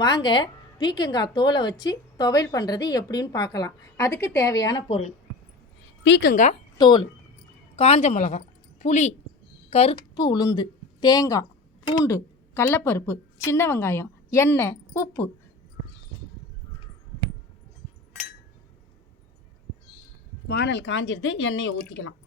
வாங்க பீக்கங்காய் தோலை வச்சு துவையல் பண்ணுறது எப்படின்னு பார்க்கலாம். அதுக்கு தேவையான பொருள். பீக்கங்காய் தோல் காஞ்ச மிளகாய் புளி கருப்பு உளுந்து தேங்காய் பூண்டு கடலப்பருப்பு சின்ன வெங்காயம் எண்ணெய் உப்பு. வானல் காஞ்சிருது எண்ணெயை ஊற்றிக்கலாம்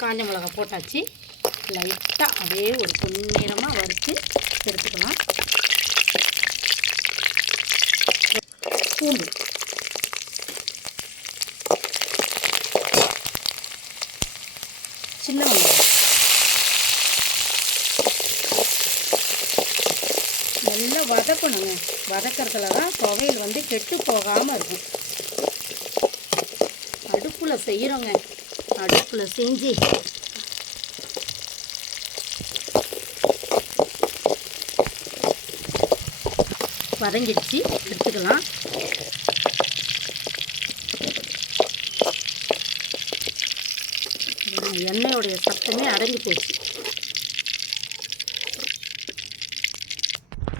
காஞ்ச மிளகா போட்டாச்சு. லைட்டாக அப்படியே ஒரு பொன்னிறமாக வறுத்து எடுத்துக்கலாம். பூண்டு. சின்ன வெங்காயம். நல்லா வதக்கணுங்க. வதக்கிறதுல தான் துவையல் வந்து கெட்டு போகாமல் இருக்கும். அடுப்பில் செய்கிறோங்க அடுப்பில் செஞ்சு. வதங்கிடுச்சு. எடுத்துக்கலாம். எண்ணெயோடைய சத்தமே அடங்கி போச்சு.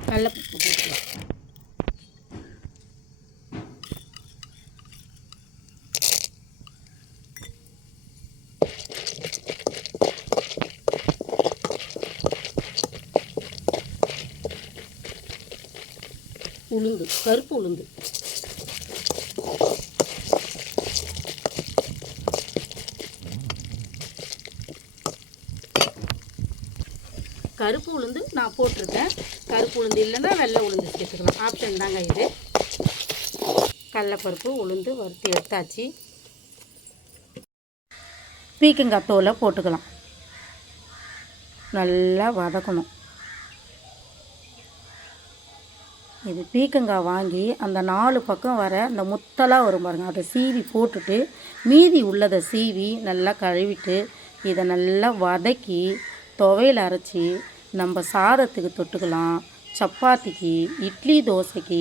நல்ல போட்டுக்கலாம் உளுந்து கருப்பு உளுந்து. கருப்பு உளுந்து நான் போட்டிருக்கேன். கருப்பு உளுந்து இல்லைன்னா வெள்ளை உளுந்து சேர்த்துக்கலாம். ஆப்ஷன் தாங்க இது. கடலப்பருப்பு உளுந்து வறுத்து எடுத்தாச்சு. பீக்கங்காய் தோலை போட்டுக்கலாம். நல்லா வதக்கணும். இது பீக்கங்காய் வாங்கி அந்த நாலு பக்கம் வர அந்த முத்தலாக வரும் பாருங்கள் அதை சீவி போட்டுட்டு மீதி உள்ளதை சீவி நல்லா கழுவிட்டு இதை நல்லா வதக்கி துவையல் அரைச்சி நம்ம சாதத்துக்கு தொட்டுக்கலாம். சப்பாத்திக்கு இட்லி தோசைக்கு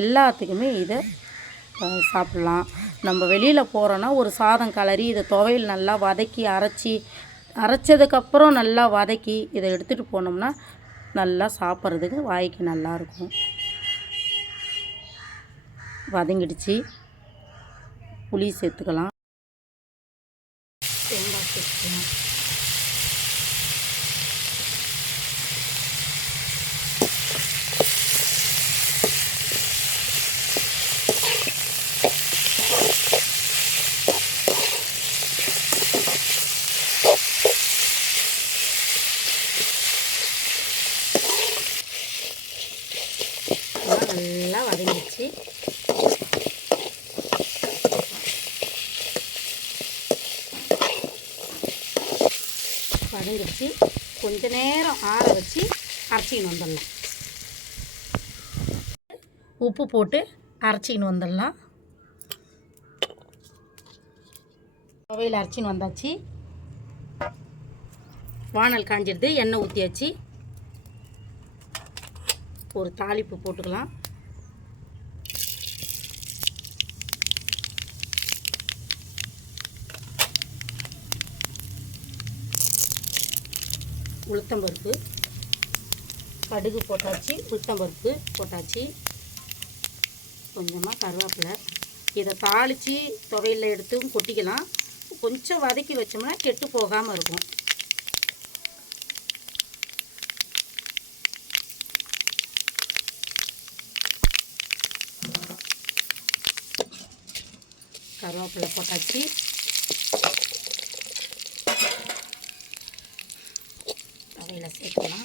எல்லாத்துக்குமே இதை சாப்பிட்லாம். நம்ம வெளியில் போகிறோன்னா ஒரு சாதம் கலரி இதை துவையல் நல்லா வதக்கி அரைச்சி அரைச்சதுக்கப்புறம் நல்லா வதக்கி இதை எடுத்துகிட்டு போனோம்னா நல்லா சாப்பிட்றதுக்கு வாய்க்கு நல்லாயிருக்கும் வதங்கிடுச்சு. புளி சேர்த்துக்கலாம். தேங்காய் சேர்த்துக்கலாம் எல்லாம் நல்லா வதங்கிடுச்சு வதங்கிடுச்சு கொஞ்ச நேரம் ஆற வச்சு அரைச்சின்னு வந்துடலாம். உப்பு போட்டு அரைச்சின்னு வந்துடலாம். துவையில் அரைச்சின்னு வந்தாச்சு. வானல் காஞ்சிடுது. எண்ணெய் ஊற்றியாச்சு ஒரு தாளிப்பு போட்டுக்கலாம். உளுத்தம்பருப்பு கடுகு போட்டாச்சு உளுத்தம்பருப்பு போட்டாச்சு. கொஞ்சமாக கருவேப்பிலை. இதை தாளித்து துவையில் எடுத்தும் கொட்டிக்கலாம். கொஞ்சம் வதக்கி வச்சோம்னா கெட்டு போகாமல் இருக்கும். கருவேப்பிலை போட்டாச்சு. துவையில் சேர்க்கலாம்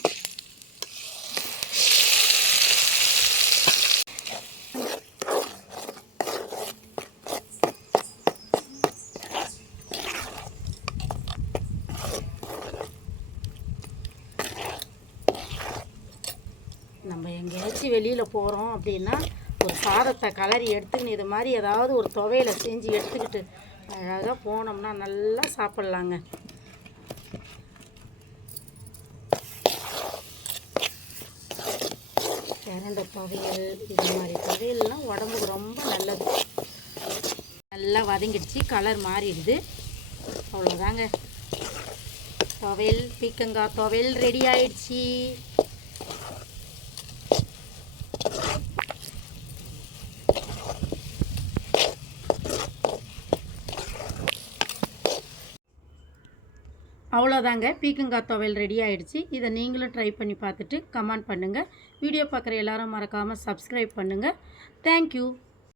நம்ம எங்கேயாச்சும் வெளியில் போகிறோம் அப்படின்னா ஒரு சாதத்தை கலரி எடுத்துக்கின்னு இது மாதிரி ஏதாவது ஒரு துவையில் செஞ்சு எடுத்துக்கிட்டு அழகாக போனோம்னா நல்லா சாப்பிட்லாங்க. பிரண்டை துவையல் இது மாதிரி துவையல்லாம் உடம்புக்கு ரொம்ப நல்லது. நல்லா வதங்கிடுச்சு கலர் மாறிடுது. அவ்வளோதாங்க துவையல் பீக்கங்காய் துவையல் ரெடி ஆயிடுச்சு. அவ்வளோதாங்க. பீக்கங்காய் துவையல் ரெடி ஆகிடுச்சி இதை நீங்களும் ட்ரை பண்ணி பார்த்துட்டு கமெண்ட் பண்ணுங்கள் வீடியோ பார்க்குற எல்லாரும் மறக்காமல் சப்ஸ்கிரைப் பண்ணுங்கள் தேங்க்யூ